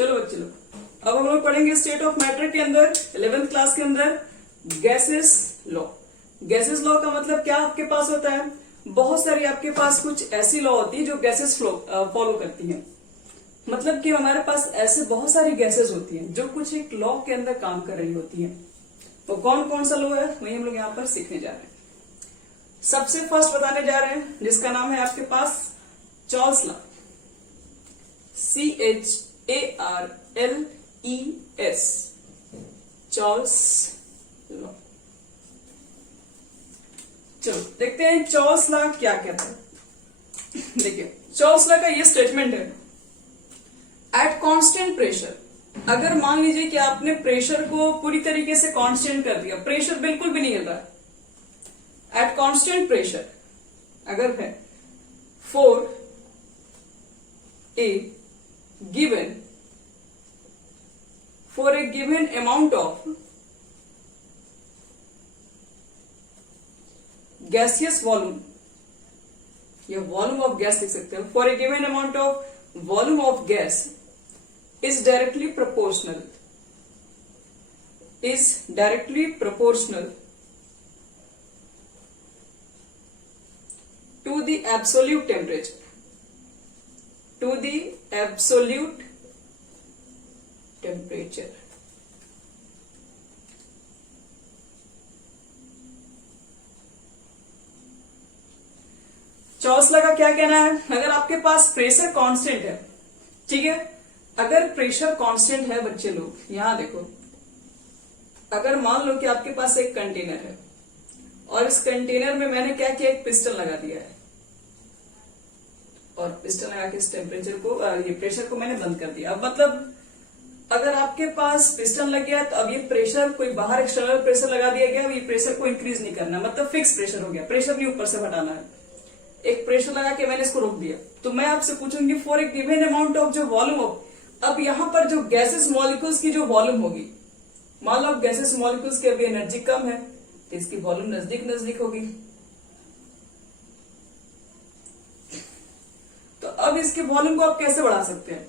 चलो बच्चे लोग, अब हम लोग पढ़ेंगे स्टेट ऑफ मैटर के अंदर 11th क्लास के अंदर गैसेस लॉ। गैसेस लॉ का मतलब क्या आपके पास होता है, बहुत सारी आपके पास कुछ ऐसी लॉ होती है जो गैसेस फॉलो करती हैं। मतलब कि हमारे पास ऐसे बहुत सारी गैसेस होती हैं जो कुछ एक लॉ के अंदर काम कर रही होती हैं। तो कौन कौन सा लॉ है वही हम लोग यहाँ पर सीखने जा रहे हैं। सबसे फर्स्ट बताने जा रहे हैं जिसका नाम है आपके पास Charles law, CHARLES, Charles law. चलो देखते हैं चार्ल्स लॉ क्या कहता है। देखिए चार्ल्स लॉ का ये स्टेटमेंट है, एट कांस्टेंट प्रेशर, अगर मान लीजिए कि आपने प्रेशर को पूरी तरीके से कांस्टेंट कर दिया, प्रेशर बिल्कुल भी नहीं हिल रहा है, एट कांस्टेंट प्रेशर अगर है for a given amount of gaseous volume, या वॉल्यूम ऑफ गैस लिख सकते हो, for a given amount of volume of gas is directly proportional to the absolute temperature, Charles law का क्या कहना है, अगर आपके पास प्रेशर कांस्टेंट है, ठीक है, अगर प्रेशर कांस्टेंट है बच्चे लोग, यहां देखो, अगर मान लो कि आपके पास एक कंटेनर है और इस कंटेनर में मैंने क्या किया, एक पिस्टन लगा दिया है और पिस्टन लगा के इस टेम्परेचर को, ये प्रेशर को मैंने बंद कर दिया। अब मतलब अगर आपके पास पिस्टन लग गया तो अब ये प्रेशर कोई बाहर एक्सटर्नल प्रेशर लगा दिया गया, अब ये प्रेशर को इंक्रीज नहीं करना, मतलब फिक्स प्रेशर हो गया, प्रेशर नहीं ऊपर से हटाना है। एक प्रेशर लगा के मैंने इसको रोक दिया, तो मैं आपसे पूछूंगी for a given amount of जो वॉल्यूम ऑफ, अब यहां पर जो गैसेस मॉलिक्यूल्स की जो वॉल्यूम होगी, मान लो गैसेस मॉलिक्यूल्स की अभी एनर्जी कम है तो इसकी वॉल्यूम नजदीक होगी, तो अब इसके वॉल्यूम को आप कैसे बढ़ा सकते हैं,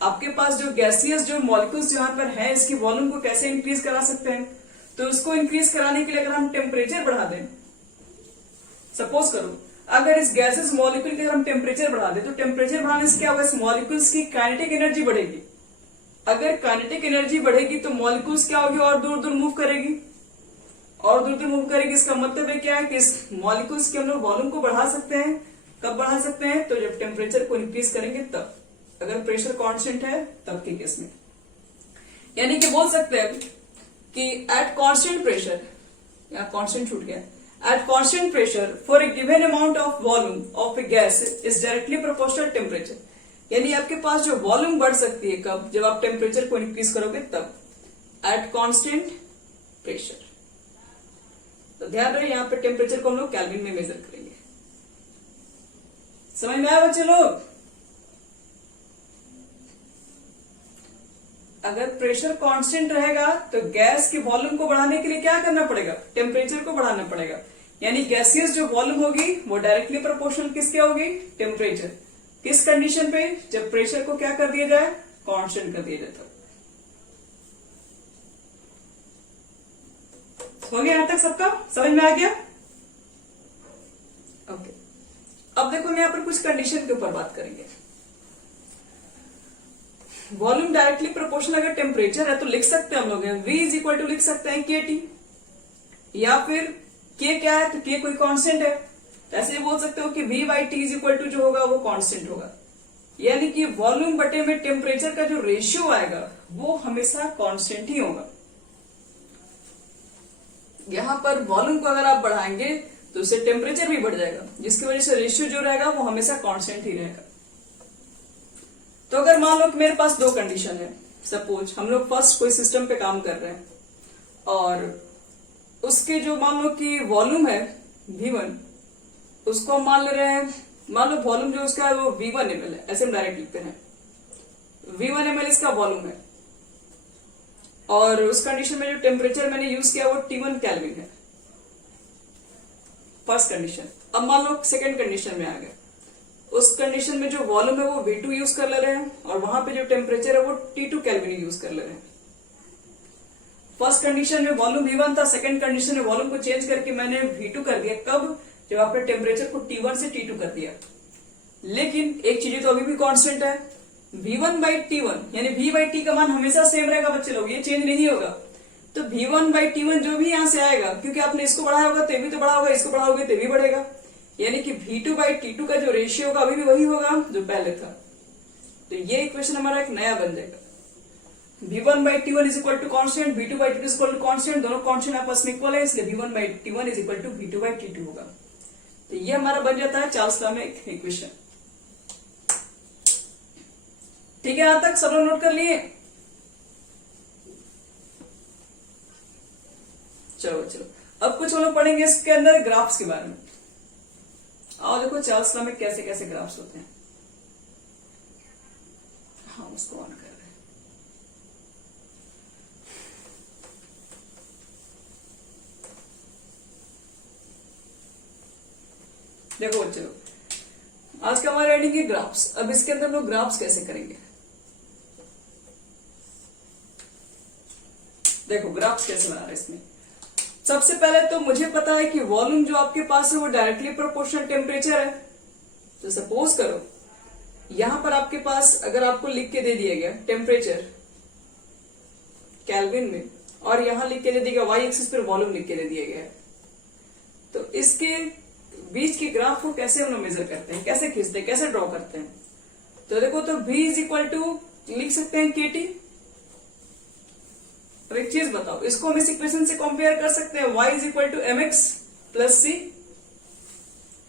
आपके पास जो गैसियस जो मॉलिक्यूल्स यहां पर है इसकी वॉल्यूम को कैसे इंक्रीज करा सकते हैं, तो इसको इंक्रीज कराने के लिए अगर हम टेम्परेचर बढ़ा दें, सपोज करो अगर इस गैसेस मॉलिक्यूल के अगर हम टेम्परेचर बढ़ा दें तो टेम्परेचर बढ़ाने से क्या होगा, इस मॉलिक्यूल्स की काइनेटिक एनर्जी बढ़ेगी। अगर काइनेटिक एनर्जी बढ़ेगी तो मॉलिक्यूल्स क्या होगी, और दूर दूर मूव करेगी, इसका मतलब है क्या है कि इस मॉलिक्यूल्स के हम लोग वॉल्यूम को बढ़ा सकते हैं। कब बढ़ा सकते हैं, तो जब टेम्परेचर को इंक्रीज करेंगे तब, अगर प्रेशर कांस्टेंट है तब के केस में। यानी कि बोल सकते हैं कि एट कांस्टेंट प्रेशर, या कांस्टेंट छूट गया, at constant pressure for a given amount of volume of a gas is directly proportional temperature, यानी आपके पास जो वॉल्यूम बढ़ सकती है कब, जब आप टेम्परेचर को इंक्रीज करोगे तब, at constant pressure। तो ध्यान रहे यहाँ पे टेम्परेचर को हम लोग केल्विन में मेजर करेंगे। समझ में आया बच्चे लोग? अगर प्रेशर कांस्टेंट रहेगा तो गैस के वॉल्यूम को बढ़ाने के लिए क्या करना पड़ेगा, टेम्परेचर को बढ़ाना पड़ेगा, यानी गैसियस जो वॉल्यूम होगी वो डायरेक्टली प्रोपोर्शनल किसके होगी, टेम्परेचर। किस कंडीशन पे, जब प्रेशर को क्या कर दिया जाए, कांस्टेंट कर दिया जाता। हो गया यहां तक सबका, समझ में आ गया? ओके, अब देखो हम यहां पर कुछ कंडीशन के ऊपर बात करेंगे। वॉल्यूम डायरेक्टली प्रोपोर्शनल अगर टेम्परेचर है तो लिख सकते हैं हम लोग V इज इक्वल टू लिख सकते हैं KT, या फिर K क्या है, तो K कोई कांस्टेंट है, ऐसे बोल सकते हो कि V/T इज इक्वल टू जो होगा वो कांस्टेंट होगा, यानी कि वॉल्यूम बटे में टेम्परेचर का जो रेशियो आएगा वो हमेशा कांस्टेंट ही होगा। यहां पर वॉल्यूम को अगर आप बढ़ाएंगे तो उससे टेम्परेचर भी बढ़ जाएगा, जिसकी वजह से रेशियो जो रहेगा वो हमेशा कांस्टेंट ही रहेगा। तो अगर मान लो कि मेरे पास दो कंडीशन है, सपोज हम लोग फर्स्ट कोई सिस्टम पे काम कर रहे हैं और उसके जो मान लो कि वॉल्यूम है V1, उसको हम मान ले रहे हैं, मान लो वॉल्यूम जो उसका है वो V1 ml है, ऐसे हम डायरेक्ट लिखते हैं, V1 ml इसका वॉल्यूम है, और उस कंडीशन में जो टेम्परेचर मैंने यूज किया वो T1 केल्विन है, फर्स्ट कंडीशन। अब मान लो सेकेंड कंडीशन में आ गए, उस कंडीशन में जो वॉल्यूम है वो V2 यूज कर ले रहे हैं और वहां पे जो टेम्परेचर है वो T2 केल्विन यूज कर ले रहे हैं। फर्स्ट कंडीशन में वॉल्यूम V1 था, सेकंड कंडीशन में वॉल्यूम को चेंज करके मैंने V2 कर दिया। कब? जब आपने टेम्परेचर को T1 से T2 कर दिया। लेकिन एक चीज तो अभी भी कांस्टेंट है, V1/T1 यानी V/T का मान हमेशा सेम रहेगा बच्चे लोग, ये चेंज नहीं होगा। तो V1/T1 जो भी यहां से आएगा, क्योंकि आपने इसको बढ़ाया होगा तो ये भी तो बढ़ा होगा, इसको बढ़ाओगे तो ये भी बढ़ेगा, यानी कि V2/T2 का जो रेशियो होगा अभी भी वही होगा जो पहले था। तो ये इक्वेशन हमारा एक नया बन जाएगा। V1/T1 is equal to constant, V2/T2 is equal to constant, दोनों कॉन्स्टेंट आपस में इक्वल है, इसलिए V1/T1 is equal to V2/T2 होगा। तो ये हमारा बन जाता है चार्ल्स लॉ में एक इक्वेशन। ठीक है, यहां तक सब लोग नोट कर लिए? चलो अब कुछ हम लोग पढ़ेंगे इसके अंदर ग्राफ्स के बारे में। आओ देखो चार्ल्स लॉ में कैसे कैसे ग्राफ्स होते हैं। हाँ, उसको ऑन कर रहे हैं। देखो बच्चे लोग, आज का हमारा रीडिंग है ग्राफ्स। अब इसके अंदर हम लोग ग्राफ्स कैसे करेंगे, देखो ग्राफ्स कैसे बना रहे हैं इसमें। सबसे पहले तो मुझे पता है कि वॉल्यूम जो आपके पास है वो डायरेक्टली प्रोपोर्शनल टेम्परेचर है। तो सपोज करो यहां पर आपके पास अगर आपको लिख के दे दिया गया टेम्परेचर केल्विन में और यहां लिख के दे दिया वाई एक्सिस पर वॉल्यूम लिख के दे दिया गया है, तो इसके बीच के ग्राफ को कैसे हम लोग मेजर करते हैं, कैसे खींचते हैं, कैसे ड्रॉ करते हैं। तो देखो, तो V इज इक्वल टू लिख सकते हैं KT। तो एक चीज बताओ, इसको हम इस इक्वेशन से कंपेयर कर सकते हैं, y is equal to mx plus c।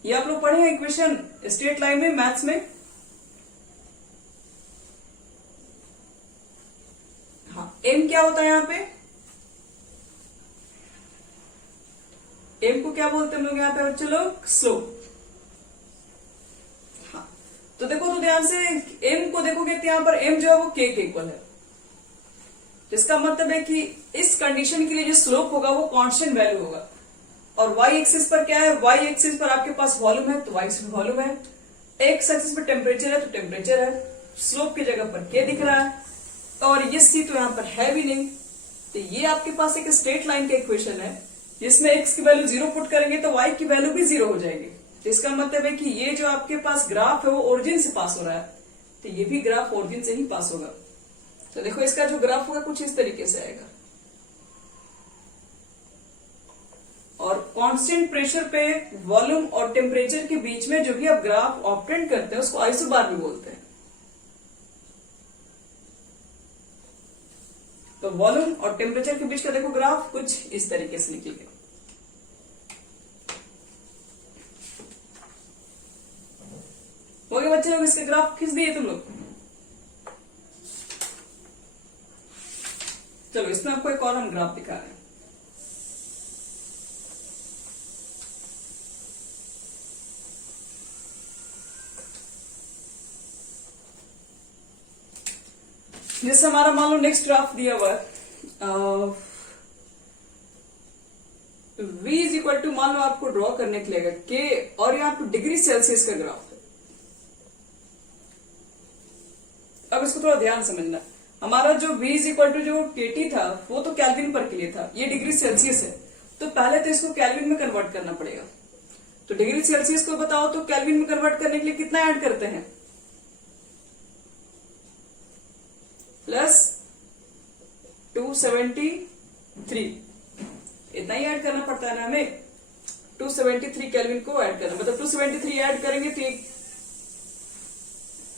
ये आप लोग पढ़े हैं इक्वेशन स्ट्रेट लाइन में मैथ्स में। हाँ, m क्या होता है यहाँ पे, m को क्या बोलते हैं हम लोग यहाँ पे बच्चे लोग, स्लोप। हाँ, तो देखो, तो ध्यान से m को देखोगे तो यहाँ पर m जो है वो k के इक्वल है। इसका मतलब है कि इस कंडीशन के लिए जो स्लोप होगा वो कांस्टेंट वैल्यू होगा। और y एक्सिस पर क्या है, y एक्सिस पर आपके पास वॉल्यूम है तो y एक्सिस पर वॉल्यूम है, x एक्सिस पर टेम्परेचर है तो टेम्परेचर है, स्लोप की जगह पर k दिख रहा है और ये c तो यहाँ पर है भी नहीं। तो ये आपके पास एक स्ट्रेट लाइन का इक्वेशन है जिसमें x की वैल्यू 0 पुट करेंगे तो y की वैल्यू भी 0 हो जाएगी। तो इसका मतलब है कि ये जो आपके पास ग्राफ है वो ओरिजिन से पास हो रहा है, तो ये भी ग्राफ ओरिजिन से ही पास होगा। तो देखो, इसका जो ग्राफ होगा कुछ इस तरीके से आएगा। और कांस्टेंट प्रेशर पे वॉल्यूम और टेम्परेचर के बीच में जो भी आप ग्राफ ऑब्टेन करते हैं उसको आइसोबार भी बोलते हैं। तो वॉल्यूम और टेम्परेचर के बीच का देखो ग्राफ कुछ इस तरीके से निकलेगा। हो गया बच्चे लोग, इसके ग्राफ खींच दिए तुम लोग। चलो इसमें आपको एक और हम ग्राफ दिखा रहे हैं। जैसे हमारा मान लो नेक्स्ट ग्राफ दिया हुआ है, V इज इक्वल टू, मान लो आपको ड्रॉ करने के लिए K और यहाँ पे डिग्री सेल्सियस का ग्राफ है। अब इसको थोड़ा ध्यान समझना, हमारा जो V इज इक्वल टू जो KT था वो तो केल्विन पर के लिए था, ये डिग्री सेल्सियस है, तो पहले तो इसको केल्विन में कन्वर्ट करना पड़ेगा। तो डिग्री सेल्सियस को बताओ तो केल्विन में कन्वर्ट करने के लिए कितना ऐड करते हैं, प्लस 273, इतना ही ऐड करना पड़ता है ना हमें। 273 केल्विन को ऐड करना, मतलब 273 ऐड करेंगे तो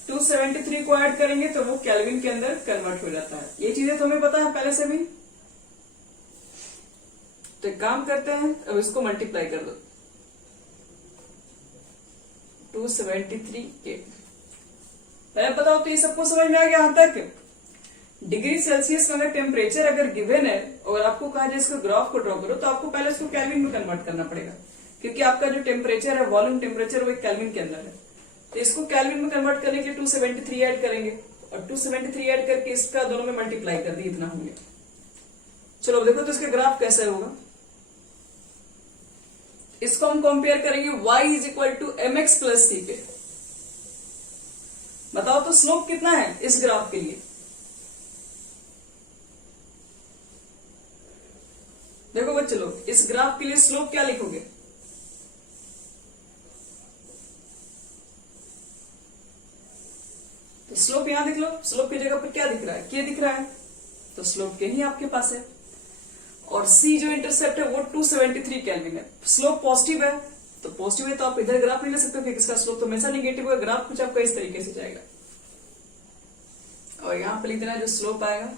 273 को ऐड करेंगे तो वो केल्विन के अंदर कन्वर्ट हो जाता है। ये चीजें तो हमें पता है पहले से भी। तो एक काम करते हैं, अब इसको मल्टीप्लाई कर दो, 273 के। पहले बताओ तो ये सबको समझ में आ गया यहां तक। डिग्री सेल्सियस में अगर टेम्परेचर अगर गिवन है और आपको कहा जाए इसको ग्राफ को ड्रॉ करो तो आपको पहले इसको केल्विन में कन्वर्ट करना पड़ेगा, क्योंकि आपका जो टेम्परेचर है, वॉल्यूम टेम्परेचर, वो एक केल्विन के अंदर है। तो इसको केल्विन में कन्वर्ट करने के लिए 273 ऐड करेंगे और 273 ऐड करके इसका दोनों में मल्टीप्लाई कर दी, इतना हो गया। चलो देखो तो इसका ग्राफ कैसा होगा। इसको हम कंपेयर करेंगे y is equal to mx plus c पे। बताओ तो स्लोप कितना है इस ग्राफ के लिए? देखो बच्चे लोग, इस ग्राफ के लिए स्लोप क्या लिखोगे? तो स्लोप यहां देख लो, स्लोप की जगह पर क्या दिख रहा है? के दिख रहा है, तो स्लोप के ही आपके पास है। और सी जो इंटरसेप्ट है वो 273 केल्विन है। स्लोप पॉजिटिव है, तो पॉजिटिव है तो आप इधर ग्राफ नहीं ले सकते, फिर इसका स्लोप तो हमेशा नेगेटिव है। ग्राफ कुछ आपका इस तरीके से जाएगा और यहां पर लिख देना जो स्लोप आएगा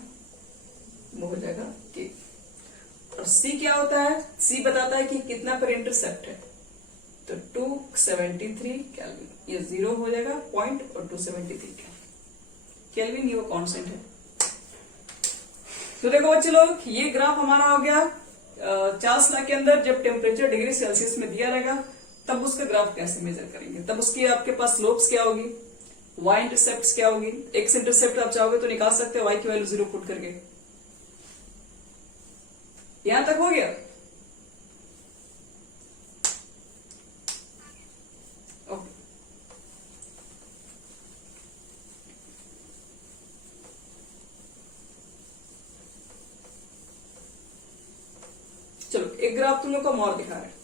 वो हो जाएगा के। और सी क्या होता है? सी बताता है कि कितना पर इंटरसेप्ट है, तो 273 केल्विन, ये 0 हो जाएगा पॉइंट और 273 केल्विन, ये वो कांस्टेंट है। तो देखो बच्चे लोग, ये ग्राफ हमारा हो गया 40 लाख के अंदर जब टेम्परेचर डिग्री सेल्सियस में दिया रहेगा तब उसका ग्राफ कैसे मेजर करेंगे, तब उसकी आपके पास स्लोप्स क्या होगी, वाई इंटरसेप्ट क्या होगी। एक्स इंटरसेप्ट आप चाहोगे तो निकाल सकते हो, वाई की वैल्यू 0 पुट करके। यहां तक हो गया? ओके, चलो एक ग्राफ तुम लोग को और दिखा है।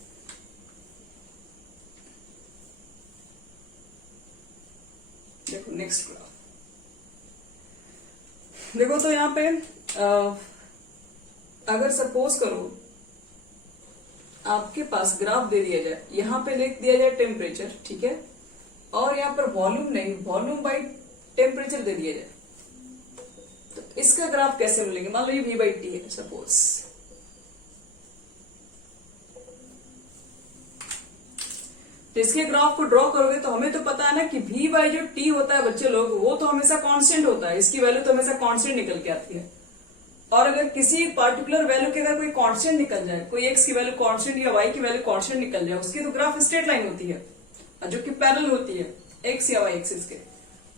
देखो नेक्स्ट ग्राफ देखो, तो यहां पे अगर सपोज करो आपके पास ग्राफ दे दिया जाए, यहां पे लिख दिया जाए टेम्परेचर, ठीक है, और यहां पर वॉल्यूम नहीं, वॉल्यूम बाई टेम्परेचर दे दिया जाए, तो इसका ग्राफ कैसे मिलेंगे? मान लो ये V बाई टी है सपोज, तो इसके ग्राफ को ड्रॉ करोगे तो हमें तो पता है ना कि V बाई जो टी होता है बच्चे लोग, वो तो हमेशा कांस्टेंट होता है, इसकी वैल्यू तो हमेशा कांस्टेंट निकल के आती है। और अगर किसी पर्टिकुलर वैल्यू के अगर कोई कांस्टेंट निकल जाए, कोई एक्स की वैल्यू कांस्टेंट या वाई की वैल्यू कांस्टेंट निकल जाए, उसकी तो ग्राफ स्ट्रेट लाइन होती है जो कि पैरेलल होती है एक्स या वाई एक्सिस के।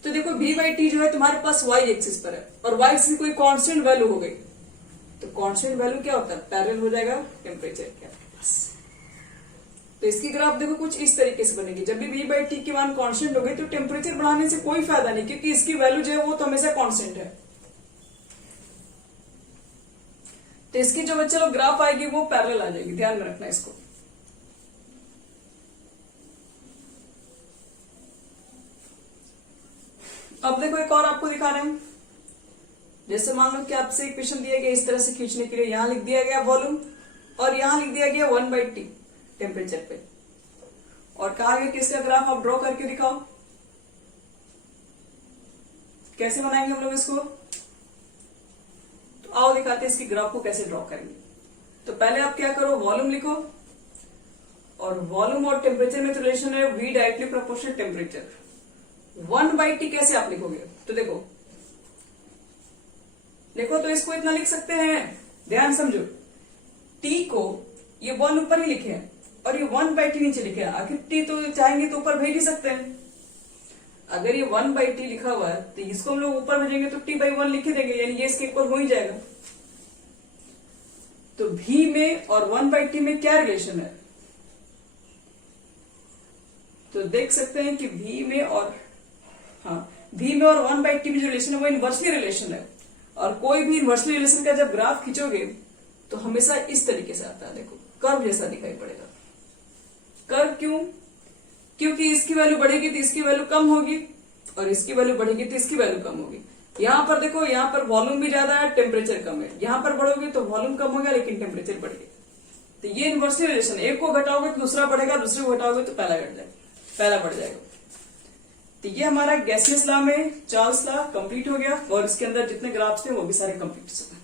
तो देखो V बाई टी जो है तुम्हारे पास वाई एक्सिस पर है और वाई एक्सिस कोई कांस्टेंट वैल्यू हो गई, तो कांस्टेंट वैल्यू क्या होता है? पैरेलल हो जाएगा टेम्परेचर के आपके पास। तो इसकी ग्राफ देखो कुछ इस तरीके से बनेगी। जब भी V बाई टी की मान कांस्टेंट हो गई तो टेम्परेचर बढ़ाने से कोई फायदा नहीं, क्योंकि इसकी वैल्यू जो है वो तो हमेशा कांस्टेंट है। तो इसकी जो बच्चे लोग ग्राफ आएगी वो पैरेलल आ जाएगी, ध्यान में रखना इसको। अब देखो एक और आपको दिखा रहे हैं। जैसे मान लो कि आपसे एक क्वेश्चन दिया गया इस तरह से खींचने के लिए, यहां लिख दिया गया वॉल्यूम और यहां लिख दिया गया 1 बाई टी टेम्परेचर पे, और कहा गया कि इसका ग्राफ आप ड्रॉ करके दिखाओ। कैसे बनाएंगे हम लोग इसको? तो आओ दिखाते हैं इसकी ग्राफ को कैसे ड्रॉ करेंगे। तो पहले आप क्या करो, वॉल्यूम लिखो, और वॉल्यूम और टेम्परेचर में तो रिलेशन है V directly proportional temperature. 1 by T कैसे आप लिखोगे? तो देखो तो इसको इतना लिख सकते हैं, ध्यान समझो, T को ये 1 ऊपर ही लिखे हैं और ये 1 बाई टी नीचे लिखे हैं। आखिर T तो चाहेंगे तो ऊपर भेज ही सकते हैं। अगर ये 1 बाई टी लिखा हुआ है तो इसको हम लोग ऊपर भेजेंगे तो T बाई 1 लिख ही देंगे, यानी ये इसके ऊपर हो ही जाएगा। तो V में और 1 बाई टी में क्या रिलेशन है? तो देख सकते हैं कि V में और 1 बाई टी में जो रिलेशन है वो इनवर्सली रिलेशन है। और कोई भी इनवर्सली रिलेशन का जब ग्राफ खींचोगे तो हमेशा इस तरीके से आता है, देखो कर्व जैसा दिखाई पड़ेगा। कर्व क्यों? क्योंकि इसकी वैल्यू बढ़ेगी तो इसकी वैल्यू कम होगी और इसकी वैल्यू बढ़ेगी तो इसकी वैल्यू कम होगी। यहां पर देखो, यहां पर वॉल्यूम भी ज्यादा है, टेम्परेचर कम है। यहां पर बढ़ोगे तो वॉल्यूम कम होगा लेकिन टेम्परेचर बढ़ गया। तो ये इनवर्सली रिलेशन, एक को घटाओगे तो दूसरा बढ़ेगा, दूसरे को घटाओगे तो पहला बढ़ जाएगा। तो ये हमारा गैसियस लॉ में चार्ल्स लॉ कंप्लीट हो गया और इसके अंदर जितने ग्राफ्स थे वो भी सारे कंप्लीट हो गए।